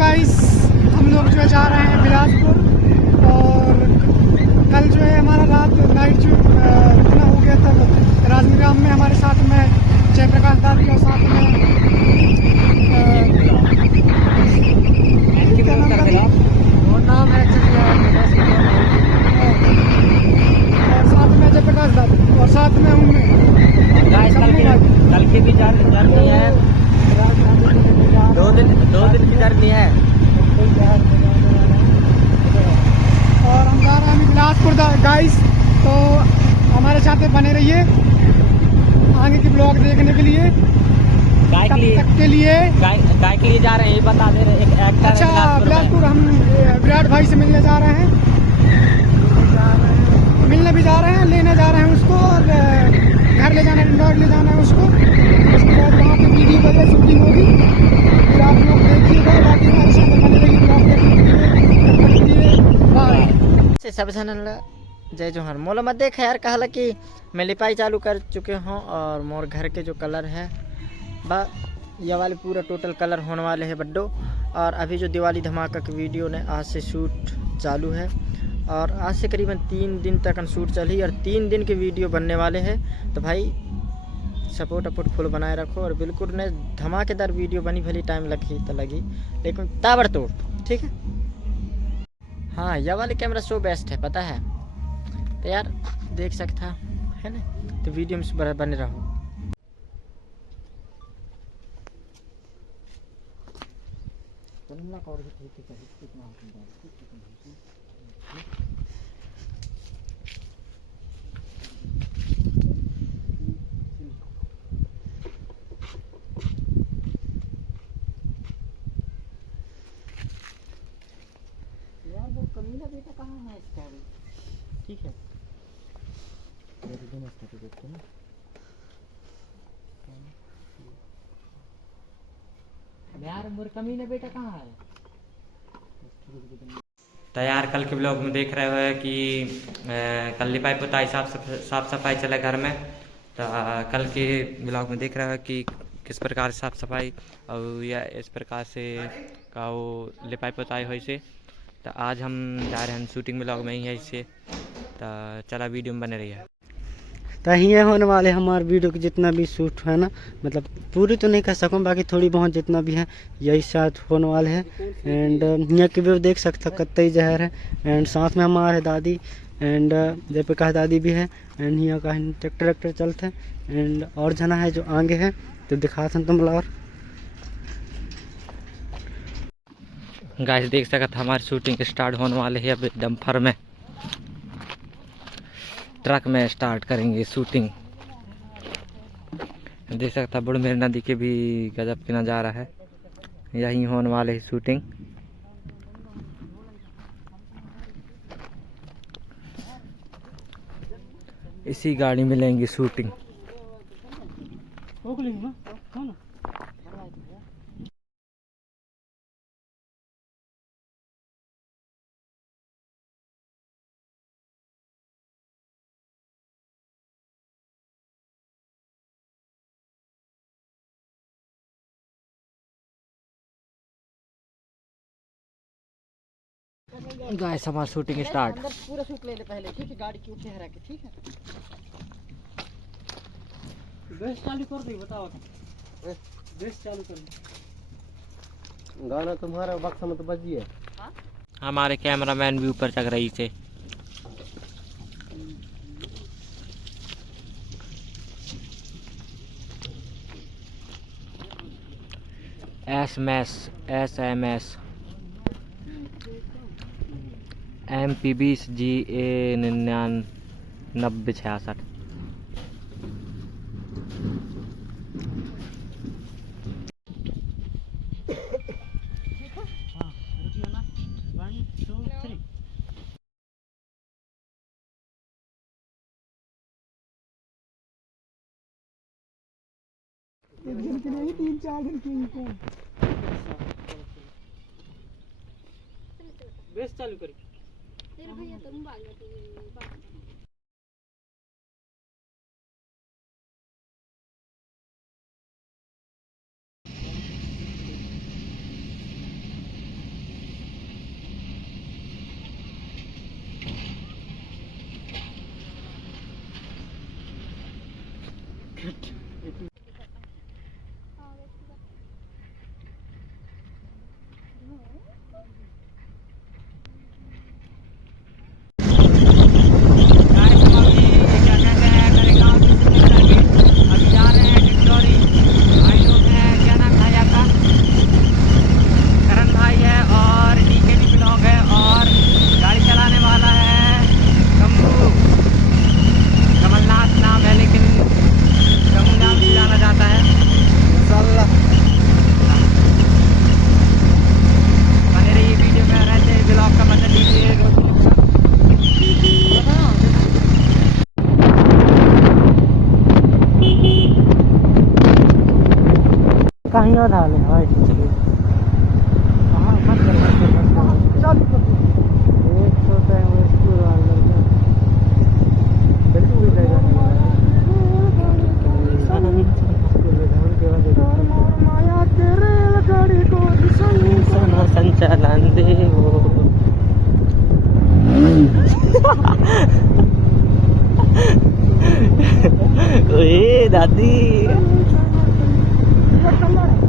Guys, हम लोग जो है जा रहे हैं बिलासपुर। और कल जो है हमारा रात नाइट जो इतना हो गया था राजनिराम में। हमारे साथ में जयप्रकाश दादी और साथ में क्या नाम था? वो नाम है और साथ में जयप्रकाश दादी और साथ में हूँ मैं। कल की भी जर्नी है, 2 दिन की जर्नी है। और हम जा रहे हैं बिलासपुर गाइस, तो हमारे साथ बने रहिए आगे की ब्लॉग देखने के लिए। गाय के लिए जा रहे हैं, ये बता दे रहे हैं। एक एक्टर अच्छा, बिलासपुर हम विराट भाई से मिलने जा रहे हैं, मिलने भी जा रहे हैं, लेने जा रहे हैं उसको और घर ले जाना, इंदौर ले जाना है उसको। उसके बाद वहाँ पे वीडियो वगैरह शूटिंग होगी, फिर आप लोग देखिएगा। बाकी हमारे साथ बने रहिए ब्लॉग देखने के लिए। बाय। सब चैनल जय जोहर। मोला मत देख यार, कहला कि मैं लिपाई चालू कर चुके हूँ और मोर घर के जो कलर है बा ये वाले पूरा टोटल कलर होने वाले हैं बड्डो। और अभी जो दिवाली धमाका की वीडियो ने आज से शूट चालू है और आज से करीबन 3 दिन तक शूट चली और 3 दिन के वीडियो बनने वाले हैं। तो भाई सपोर्ट फुल बनाए रखो और बिल्कुल ने धमाकेदार वीडियो बनी, भली टाइम लगी तो लगी लेकिन ताबड़तोड़, ठीक है। हाँ, यह वाले कैमरा सो बेस्ट है, पता है तो यार, देख सकता है ना। तो वीडियो में बने रहो। यार वो कमीना बेटा कहाँ है इसका? ठीक है, यार मोर कमीना बेटा कहाँ है? तो यार कल के ब्लॉग में देख रहे हो कि कल लिपाई पुताई साफ सफाई चला घर में। तो कल के ब्लॉग में देख रहे हो कि किस प्रकार साफ सफाई और या इस प्रकार से का वो लिपाई पुताई हो से। तो आज हम जा रहे हैं शूटिंग ब्लॉग में ही है इससे। तो चला वीडियो में बने रही है। तो ये होने वाले हमारे वीडियो के जितना भी शूट है ना, मतलब पूरी तो नहीं कर सकूँ, बाकी थोड़ी बहुत जितना भी है यही साथ होने वाले हैं। एंड यहाँ की व्यू देख सकते हो, कतई जहर है। एंड साथ में हमारे दादी एंड जयप्रकाश दादी भी है। एंड यहाँ का ट्रैक्टर चलते हैं एंड और जना है जो आगे है तो दिखाते हैं तुम लोग। गाइस देख सकते हमारी शूटिंग स्टार्ट होने वाले है। अभी डंपर में ट्रक में स्टार्ट करेंगे शूटिंग। देख सकता बुढ़मेर नदी के भी गजब के नज़ारा है, यही होने वाले है शूटिंग। इसी गाड़ी में लेंगे शूटिंग। गाइस हमारा शूटिंग स्टार्ट। पूरा शूट ले ले पहले, ठीक है, गाड़ी क्यों ठहरा के, ठीक है। बेस चालू कर दे, बताओ बेस चालू कर दे। गाना तुम्हारा वक्त में तो बजी है। हमारे कैमरामैन भी ऊपर चढ़ रही थे। SMS MP20 GA9966। एक दिन के लिए 3-4 दिन की इनको बेस चालू कर। तेरे भैया तुम भाग गए। कहीं और हाल है भाई चालू कर दो। एक छोटा है वो स्कूल वाला बिल्कुल भी नहीं माया के रेलगाड़ी को संचालन दे वो ओए दादी ये कलर है